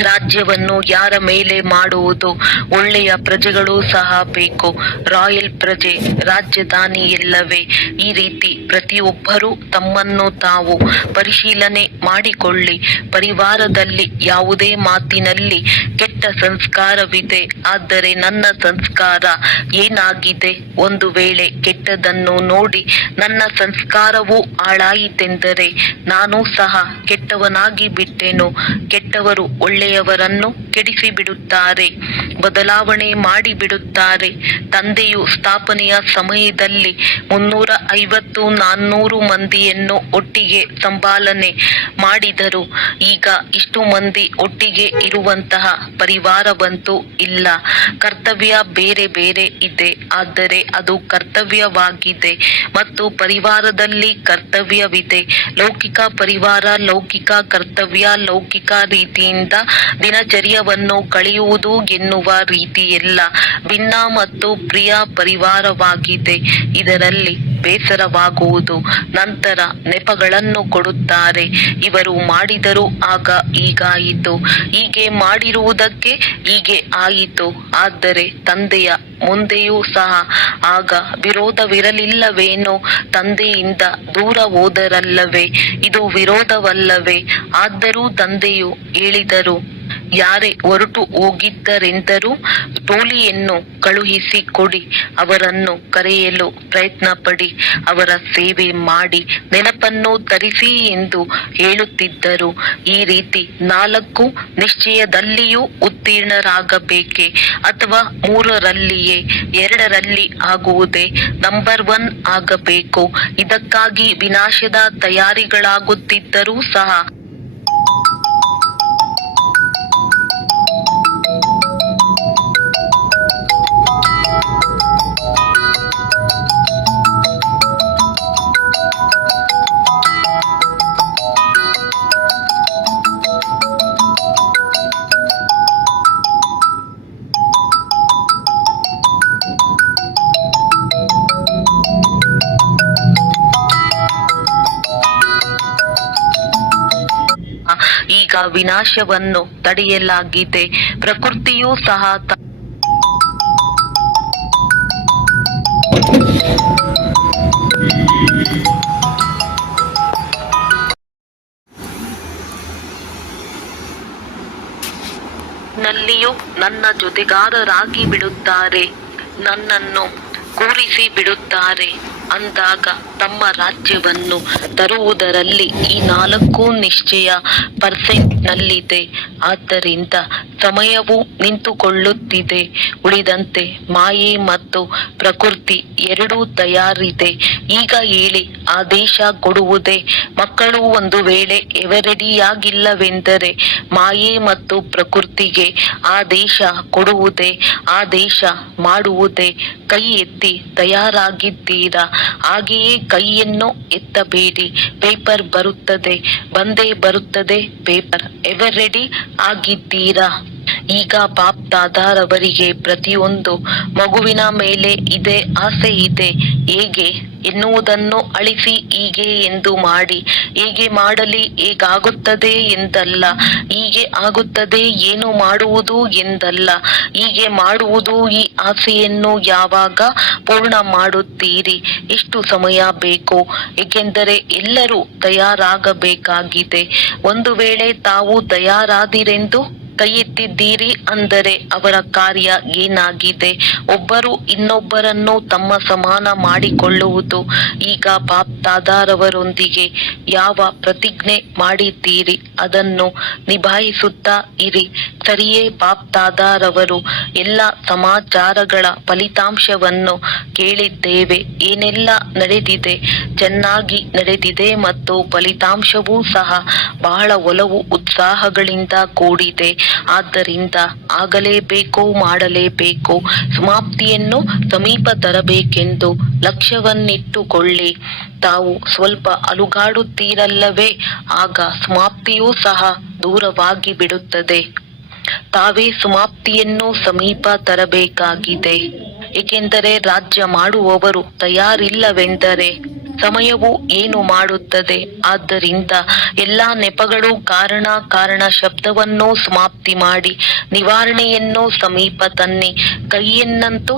ರಾಜ್ಯವನ್ನು ಯಾರ ಮೇಲೆ ಮಾಡುವುದು? ಒಳ್ಳೆಯ ಪ್ರಜೆಗಳು ಸಹ ಬೇಕು. ರಾಯಲ್ ಪ್ರಜೆ ರಾಜಧಾನಿಯಲ್ಲವೇ? ಈ ರೀತಿ ಪ್ರತಿಯೊಬ್ಬರೂ ತಮ್ಮನ್ನು ತಾವು ಪರಿಶೀಲನೆ ಮಾಡಿಕೊಳ್ಳಿ. ಪರಿವಾರದಲ್ಲಿ ಯಾವುದೇ ಮಾತಿನಲ್ಲಿ ಕೆಟ್ಟ ಸಂಸ್ಕಾರವಿದೆ. ಆದರೆ ನನ್ನ ಸಂಸ್ಕಾರ ಏನಾಗಿದೆ? ಒಂದು ವೇಳೆ ಕೆಟ್ಟದನ್ನು ನೋಡಿ ನನ್ನ ಸಂಸ್ಕಾರವು ಹಾಳಾಯಿತೆಂದರೆ ನಾನು ಸಹ ಕೆಟ್ಟವನಾಗಿ ಬಿಟ್ಟೆನು. ಕೆಟ್ಟವರು ಒಳ್ಳೆಯವರನ್ನು ಕೆಡಿಸಿಬಿಡುತ್ತಾರೆ, ಬದಲಾವಣೆ ಮಾಡಿಬಿಡುತ್ತಾರೆ. ತಂದೆಯು ಸ್ಥಾಪನೆಯ ಸಮಯದಲ್ಲಿ 350-400 ಮಂದಿಯನ್ನು ಒಟ್ಟಿಗೆ ಸಂಪಾಲನೆ ಮಾಡಿದರು. ಈಗ ಇಷ್ಟು ಮಂದಿ ಒಟ್ಟಿಗೆ ಇರುವಂತಹ ಪರಿವಾರವಂತೂ ಇಲ್ಲ. ಕರ್ತವ್ಯ ಬೇರೆ ಬೇರೆ ಇದೆ, ಆದರೆ ಅದು ಕರ್ತವ್ಯವಾಗಿದೆ ಮತ್ತು ಪರಿವಾರದಲ್ಲಿ ಕರ್ತವ್ಯವಿದೆ. ಲೌಕಿಕ ಪರಿವಾರ, ಲೌಕಿಕ ಕರ್ತವ್ಯ, ಲೌಕಿಕ ರೀತಿಯಿಂದ ದಿನಚರ್ಯವನ್ನು ಕಳೆಯುವುದು ಎನ್ನುವ ರೀತಿಯೆಲ್ಲ ಭಿನ್ನ ಮತ್ತು ಪ್ರಿಯ ಪರಿವಾರವಾಗಿದೆ. ಇದರಲ್ಲಿ ಬೇಸರವಾಗುವುದು. ನಂತರ ನೆಪಗಳನ್ನು ಕೊಡುತ್ತಾರೆ. ಇವರು ಮಾಡಿದರು, ಆಗ ಹೀಗಾಯಿತು, ಹೀಗೆ ಮಾಡಿರುವುದಕ್ಕೆ ಹೀಗೆ ಆಯಿತು. ಆದರೆ ತಂದೆಯ ಮುಂದೆಯೂ ಸಹ ಆಗ ವಿರೋಧವಿರಲಿಲ್ಲವೇನೋ? ತಂದೆಯಿಂದ ದೂರ ಹೋದರಲ್ಲವೇ? ಇದು ವಿರೋಧವಲ್ಲವೇ? ಆದರೂ ತಂದೆಯು ಹೇಳಿದರು, ಯಾರೇ ಹೊರಟು ಹೋಗಿದ್ದರೆಂದರೂ ಟೋಲಿಯನ್ನು ಕಳುಹಿಸಿ ಕೊಡಿ, ಅವರನ್ನು ಕರೆಯಲು ಪ್ರಯತ್ನ ಪಡಿ, ಅವರ ಸೇವೆ ಮಾಡಿ, ನೆನಪನ್ನು ತರಿಸಿ ಎಂದು ಹೇಳುತ್ತಿದ್ದರು. ಈ ರೀತಿ 4 ನಿಶ್ಚಯದಲ್ಲಿಯೂ ಉತ್ತೀರ್ಣರಾಗಬೇಕೆ? ಅಥವಾ 3ರಲ್ಲಿಯೇ? 2ರಲ್ಲಿ ಆಗುವುದೇ? ನಂಬರ್ 1 ಆಗಬೇಕು. ಇದಕ್ಕಾಗಿ ವಿನಾಶದ ತಯಾರಿಗಳಾಗುತ್ತಿದ್ದರೂ ಸಹ ಈಗ ವಿನಾಶವನ್ನು ತಡೆಯಲಾಗಿದೆ. ಪ್ರಕೃತಿಯೂ ಸಹ ನಲ್ಲಿಯೂ ನನ್ನ ಜೊತೆಗಾರರಾಗಿ ಬಿಡುತ್ತಾರೆ, ನನ್ನನ್ನು ಕೂರಿಸಿ ಬಿಡುತ್ತಾರೆ ಅಂದಾಗ ತಮ್ಮ ರಾಜ್ಯವನ್ನು ತರುವುದರಲ್ಲಿ ಈ 4 ನಿಶ್ಚಯ %ನಲ್ಲಿದೆ. ಆದ್ದರಿಂದ ಸಮಯವು ನಿಂತುಕೊಳ್ಳುತ್ತಿದೆ. ಉಳಿದಂತೆ ಮಾಯೆ ಮತ್ತು ಪ್ರಕೃತಿ ಎರಡೂ ತಯಾರಿದೆ. ಈಗ ಹೇಳಿ, ಆದೇಶ ಕೊಡುವುದೇ? ಮಕ್ಕಳು ಒಂದು ವೇಳೆ ಎವರೆಡಿಯಾಗಿಲ್ಲವೆಂದರೆ ಮಾಯೆ ಮತ್ತು ಪ್ರಕೃತಿಗೆ ಆದೇಶ ಕೊಡುವುದೇ? ಆದೇಶ ಮಾಡುವುದೇ? ಕೈ ಎತ್ತಿ ತಯಾರಾಗಿದ್ದೀರಾ? ಹಾಗೆಯೇ ಕೈಯನ್ನು ಎತ್ತಬೇಡಿ. ಪೇಪರ್ ಬರುತ್ತದೆ, ಬಂದೇ ಬರುತ್ತದೆ ಪೇಪರ್. ಎವರ್ ರೆಡಿ ಆಗಿದ್ದೀರಾ? ಈಗ ಬಾಪ್ ದಾದಾರವರಿಗೆ ಪ್ರತಿಯೊಂದು ಮಗುವಿನ ಮೇಲೆ ಇದೇ ಆಸೆ ಇದೆ. ಹೇಗೆ ಎನ್ನುವುದನ್ನು ಅಳಿಸಿ ಹೀಗೆ ಎಂದು ಮಾಡಿ. ಹೇಗೆ ಮಾಡಲಿ? ಹೇಗಾಗುತ್ತದೆ ಎಂದಲ್ಲ, ಹೀಗೆ ಆಗುತ್ತದೆ ಏನು ಮಾಡುವುದು ಎಂದಲ್ಲ, ಹೀಗೆ ಮಾಡುವುದು. ಈ ಆಸೆಯನ್ನು ಯಾವಾಗ ಪೂರ್ಣ ಮಾಡುತ್ತೀರಿ? ಎಷ್ಟು ಸಮಯ ಬೇಕು? ಏಕೆಂದರೆ ಎಲ್ಲರೂ ತಯಾರಾಗಬೇಕಾಗಿದೆ. ಒಂದು ವೇಳೆ ತಾವು ತಯಾರಾದಿರೆಂದು ಕೈ ಎತ್ತಿದ್ದೀರಿ ಅಂದರೆ ಅವರ ಕಾರ್ಯ ಏನಾಗಿದೆ? ಒಬ್ಬರು ಇನ್ನೊಬ್ಬರನ್ನು ತಮ್ಮ ಸಮಾನ ಮಾಡಿಕೊಳ್ಳುವುದು. ಈಗ ಬಾಪ್ ದಾದಾರವರೊಂದಿಗೆ ಯಾವ ಪ್ರತಿಜ್ಞೆ ಮಾಡಿದ್ದೀರಿ ಅದನ್ನು ನಿಭಾಯಿಸುತ್ತಾ ಇರಿ. ಸರಿಯೇ? ಬಾಪ್ ದಾದಾರವರು ಎಲ್ಲ ಸಮಾಚಾರಗಳ ಫಲಿತಾಂಶವನ್ನು ಕೇಳಿದ್ದೇವೆ. ಏನೆಲ್ಲ ನಡೆದಿದೆ? ಚೆನ್ನಾಗಿ ನಡೆದಿದೆ ಮತ್ತು ಫಲಿತಾಂಶವೂ ಸಹ ಬಹಳ ಒಲವು ಉತ್ಸಾಹಗಳಿಂದ ಕೂಡಿದೆ. ಆದ್ದರಿಂದ ಆಗಲೇಬೇಕು, ಮಾಡಲೇಬೇಕು. ಸಮಾಪ್ತಿಯನ್ನು ಸಮೀಪ ತರಬೇಕೆಂದು ಲಕ್ಷ್ಯವನ್ನಿಟ್ಟುಕೊಳ್ಳಿ. ತಾವು ಸ್ವಲ್ಪ ಅಲುಗಾಡುತ್ತೀರಲ್ಲವೇ? ಆಗ ಸಮಾಪ್ತಿಯೂ ಸಹ ದೂರವಾಗಿ ಬಿಡುತ್ತದೆ. ತಾವೇ ಸಮಾಪ್ತಿಯನ್ನು ಸಮೀಪ ತರಬೇಕಾಗಿದೆ. ಏಕೆಂದರೆ ರಾಜ್ಯ ಮಾಡುವವರು ತಯಾರಿಲ್ಲವೆಂದರೆ ಸಮಯವು ಏನು ಮಾಡುತ್ತದೆ? ಆದ್ದರಿಂದ ಎಲ್ಲಾ ನೆಪಗಳು, ಕಾರಣ ಶಬ್ದವನ್ನು ಸಮಾಪ್ತಿ ಮಾಡಿ ನಿವಾರಣೆಯನ್ನು ಸಮೀಪ ತನ್ನಿ. ಕೈಯನ್ನಂತೂ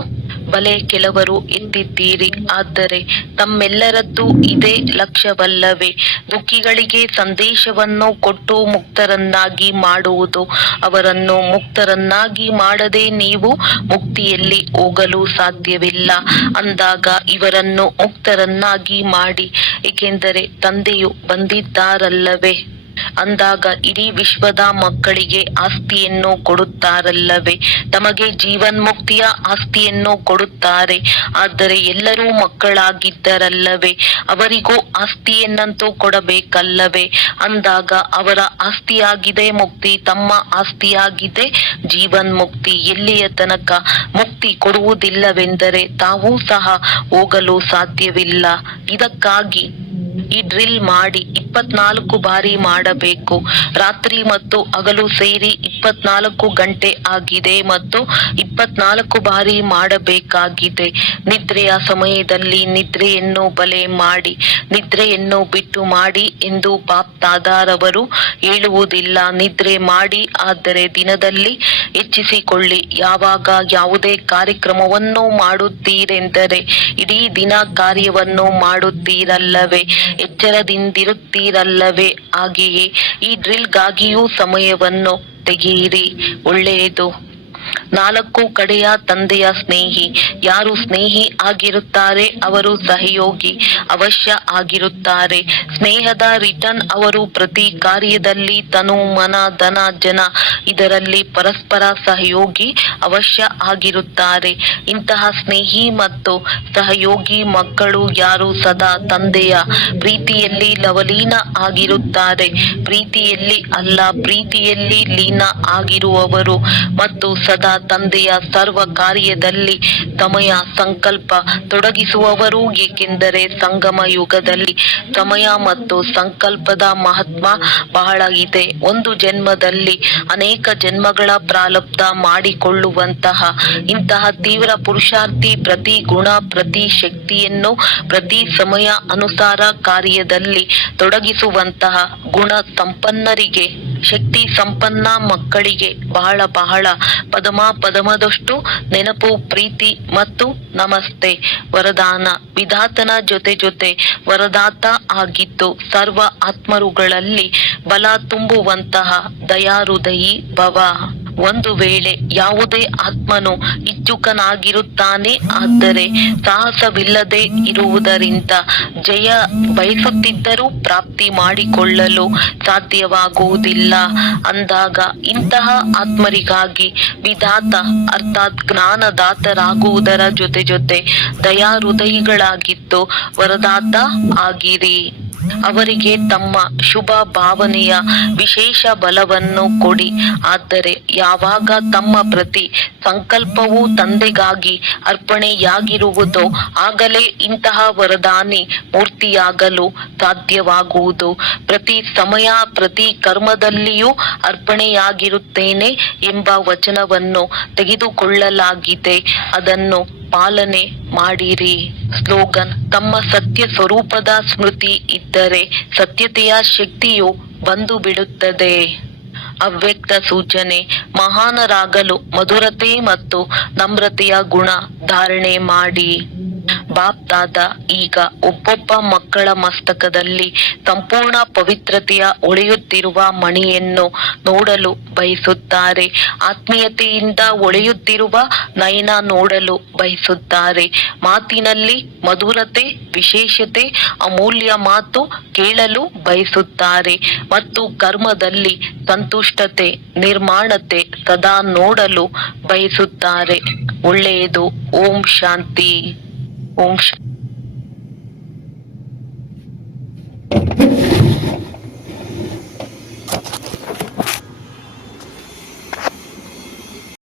ಬಲೆ ಕೆಲವರು ಎತ್ತಿದ್ದೀರಿ, ಆದರೆ ತಮ್ಮೆಲ್ಲರದ್ದು ಇದೇ ಲಕ್ಷ್ಯವಲ್ಲವೇ? ದುಃಖಿಗಳಿಗೆ ಸಂದೇಶವನ್ನು ಕೊಟ್ಟು ಮುಕ್ತರನ್ನಾಗಿ ಮಾಡುವುದು. ಅವರನ್ನು ಮುಕ್ತರನ್ನಾಗಿ ಮಾಡದೆ ನೀವು ಮುಕ್ತಿಯಲ್ಲಿ ಹೋಗಲು ಸಾಧ್ಯವಿಲ್ಲ. ಅಂದಾಗ ಇವರನ್ನು ಮುಕ್ತರನ್ನಾಗಿ ಮಾಡಿ, ಏಕೆಂದರೆ ತಂದೆಯು ಬಂದಿದ್ದಾರಲ್ಲವೇ? ಅಂದಾಗ ಇಡೀ ವಿಶ್ವದ ಮಕ್ಕಳಿಗೆ ಆಸ್ತಿಯನ್ನು ಕೊಡುತ್ತಾರಲ್ಲವೇ? ತಮಗೆ ಜೀವನ್ಮುಕ್ತಿಯ ಆಸ್ತಿಯನ್ನು ಕೊಡುತ್ತಾರೆ. ಆದರೆ ಎಲ್ಲರೂ ಮಕ್ಕಳಾಗಿದ್ದರಲ್ಲವೇ? ಅವರಿಗೂ ಆಸ್ತಿಯನ್ನಂತೂ ಕೊಡಬೇಕಲ್ಲವೇ? ಅಂದಾಗ ಅವರ ಆಸ್ತಿಯಾಗಿದೆ ಮುಕ್ತಿ, ತಮ್ಮ ಆಸ್ತಿಯಾಗಿದೆ ಜೀವನ್ಮುಕ್ತಿ. ಎಲ್ಲಿಯ ತನಕ ಮುಕ್ತಿ ಕೊಡುವುದಿಲ್ಲವೆಂದರೆ ತಾವೂ ಸಹ ಹೋಗಲು ಸಾಧ್ಯವಿಲ್ಲ. ಇದಕ್ಕಾಗಿ ಈ ಡ್ರಿಲ್ ಮಾಡಿ 24 ಬಾರಿ ಮಾಡಬೇಕು. ರಾತ್ರಿ ಮತ್ತು ಹಗಲು ಸೇರಿ 24 ಗಂಟೆ ಆಗಿದೆ ಮತ್ತು 24 ಬಾರಿ ಮಾಡಬೇಕಾಗಿದೆ. ನಿದ್ರೆಯ ಸಮಯದಲ್ಲಿ ನಿದ್ರೆಯನ್ನು ಬಲೆ ಮಾಡಿ, ನಿದ್ರೆಯನ್ನು ಬಿಟ್ಟು ಮಾಡಿ ಎಂದು ಬಾಪ್ ದಾದಾರವರು ಹೇಳುವುದಿಲ್ಲ. ನಿದ್ರೆ ಮಾಡಿ, ಆದರೆ ದಿನದಲ್ಲಿ ಹೆಚ್ಚಿಸಿಕೊಳ್ಳಿ. ಯಾವಾಗ ಯಾವುದೇ ಕಾರ್ಯಕ್ರಮವನ್ನು ಮಾಡುತ್ತೀರೆಂದರೆ ಇಡೀ ದಿನ ಕಾರ್ಯವನ್ನು ಮಾಡುತ್ತೀರಲ್ಲವೇ? ಎಚ್ಚರದಿಂದಿರುತ್ತೀರಲ್ಲವೇ? ಹಾಗೆಯೇ ಈ ಡ್ರಿಲ್ಗಾಗಿಯೂ ಸಮಯವನ್ನು ತೆಗೆಯಿರಿ. ಒಳ್ಳೆಯದು. 4 ಕಡೆಯ ತಂದೆಯ ಸ್ನೇಹಿ. ಯಾರು ಸ್ನೇಹಿ ಆಗಿರುತ್ತಾರೆ ಅವರು ಸಹಯೋಗಿ ಅವಶ್ಯ ಆಗಿರುತ್ತಾರೆ. ಸ್ನೇಹದ ರಿಟರ್ನ್. ಅವರು ಪ್ರತಿ ಕಾರ್ಯದಲ್ಲಿ ತನು, ಮನ, ಧನ, ಜನ ಇದರಲ್ಲಿ ಪರಸ್ಪರ ಸಹಯೋಗಿ ಅವಶ್ಯ ಆಗಿರುತ್ತಾರೆ. ಇಂತಹ ಸ್ನೇಹಿ ಮತ್ತು ಸಹಯೋಗಿ ಮಕ್ಕಳು ಯಾರು ಸದಾ ತಂದೆಯ ಪ್ರೀತಿಯಲ್ಲಿ ಲವಲೀನ ಆಗಿರುತ್ತಾರೆ. ಪ್ರೀತಿಯಲ್ಲಿ ಅಲ್ಲ, ಪ್ರೀತಿಯಲ್ಲಿ ಲೀನ ಆಗಿರುವವರು ಮತ್ತು ಸದಾ ತಂದೆಯ ಸರ್ವ ಕಾರ್ಯದಲ್ಲಿ ಸಮಯ ಸಂಕಲ್ಪ ತೊಡಗಿಸುವವರು. ಏಕೆಂದರೆ ಸಂಗಮ ಯುಗದಲ್ಲಿ ಸಮಯ ಮತ್ತು ಸಂಕಲ್ಪದ ಮಹತ್ವ ಬಹಳ ಇದೆ. ಒಂದು ಜನ್ಮದಲ್ಲಿ ಅನೇಕ ಜನ್ಮಗಳ ಪ್ರಾರಬ್ಧ ಮಾಡಿಕೊಳ್ಳುವಂತಹ ಇಂತಹ ತೀವ್ರ ಪುರುಷಾರ್ಥಿ ಪ್ರತಿ ಗುಣ, ಪ್ರತಿ ಶಕ್ತಿಯನ್ನು ಪ್ರತಿ ಸಮಯ ಅನುಸಾರ ಕಾರ್ಯದಲ್ಲಿ ತೊಡಗಿಸುವಂತಹ ಗುಣ ಸಂಪನ್ನರಿಗೆ ಶಕ್ತಿ ಸಂಪನ್ನ ಮಕ್ಕಳಿಗೆ ಬಹಳ ಬಹಳ ಪದಮದಷ್ಟು ನೆನಪು, ಪ್ರೀತಿ ಮತ್ತು ನಮಸ್ತೆ. ವರದಾನ: ವಿಧಾತನ ಜೊತೆ ವರದಾತ ಆಗಿದ್ದು ಸರ್ವ ಆತ್ಮರುಗಳಲ್ಲಿ ಬಲ ತುಂಬುವಂತಹ ದಯಾಹೃದಯಿ ಭವ. ಒಂದು ವೇಳೆ ಯಾವುದೇ ಆತ್ಮನು ಇಚ್ಛುಕನಾಗಿರುತ್ತಾನೆ ಆದರೆ ಸಾಹಸವಿಲ್ಲದೆ ಇರುವುದರಿಂದ ಜಯ ಬಯಸುತ್ತಿದ್ದರೂ ಪ್ರಾಪ್ತಿ ಮಾಡಿಕೊಳ್ಳಲು ಸಾಧ್ಯವಾಗುವುದಿಲ್ಲ. ಅಂದಾಗ ಇಂತಹ ಆತ್ಮರಿಗಾಗಿ ವಿಧಾತ ಅರ್ಥಾತ್ ಜ್ಞಾನದಾತರಾಗುವುದರ ಜೊತೆ ದಯಾಹೃದಯಿಗಳಾಗಿದ್ದು ವರದಾತ ಆಗಿರಿ. ಅವರಿಗೆ ತಮ್ಮ ಶುಭ ಭಾವನೆಯ ವಿಶೇಷ ಬಲವನ್ನು ಕೊಡಿ. ಆದರೆ ಯಾವಾಗ ತಮ್ಮ ಪ್ರತಿ ಸಂಕಲ್ಪವು ತಂದೆಗಾಗಿ ಅರ್ಪಣೆಯಾಗಿರುವುದೋ ಆಗಲೇ ಇಂತಹ ವರದಾನಿ ಮೂರ್ತಿಯಾಗಲು ಸಾಧ್ಯವಾಗುವುದು. ಪ್ರತಿ ಸಮಯ ಪ್ರತಿ ಕರ್ಮದಲ್ಲಿಯೂ ಅರ್ಪಣೆಯಾಗಿರುತ್ತೇನೆ ಎಂಬ ವಚನವನ್ನು ತೆಗೆದುಕೊಳ್ಳಲಾಗಿದೆ. ಅದನ್ನು ಪಾಲನೆ ಮಾಡಿರಿ. ಸ್ಲೋಗನ್: ತಮ್ಮ ಸತ್ಯ ಸ್ವರೂಪದ ಸ್ಮೃತಿ ಇದ್ದರೆ ಸತ್ಯತೆಯ ಶಕ್ತಿಯು ಬಂದು ಬಿಡುತ್ತದೆ. ಅವ್ಯಕ್ತ ಸೂಚನೆ: ಮಹಾನರಾಗಲು ಮಧುರತೆ ಮತ್ತು ನಮ್ರತೆಯ ಗುಣ ಧಾರಣೆ ಮಾಡಿ. ಬಾಪ್ದಾದ ಈಗ ಒಬ್ಬೊಬ್ಬ ಮಕ್ಕಳ ಮಸ್ತಕದಲ್ಲಿ ಸಂಪೂರ್ಣ ಪವಿತ್ರತೆಯ ಹೊಳೆಯುತ್ತಿರುವ ಮಣಿಯನ್ನು ನೋಡಲು ಬಯಸುತ್ತಾರೆ. ಆತ್ಮೀಯತೆಯಿಂದ ಹೊಳೆಯುತ್ತಿರುವ ನಯನ ನೋಡಲು ಬಯಸುತ್ತಾರೆ. ಮಾತಿನಲ್ಲಿ ಮಧುರತೆ, ವಿಶೇಷತೆ, ಅಮೂಲ್ಯ ಮಾತು ಕೇಳಲು ಬಯಸುತ್ತಾರೆ ಮತ್ತು ಕರ್ಮದಲ್ಲಿ ಸಂತುಷ್ಟತೆ, ನಿರ್ಮಾಣತೆ ಸದಾ ನೋಡಲು ಬಯಸುತ್ತಾರೆ. ಒಳ್ಳೆಯದು. ಓಂ ಶಾಂತಿ. ಓಂ ಶಾಂತಿ.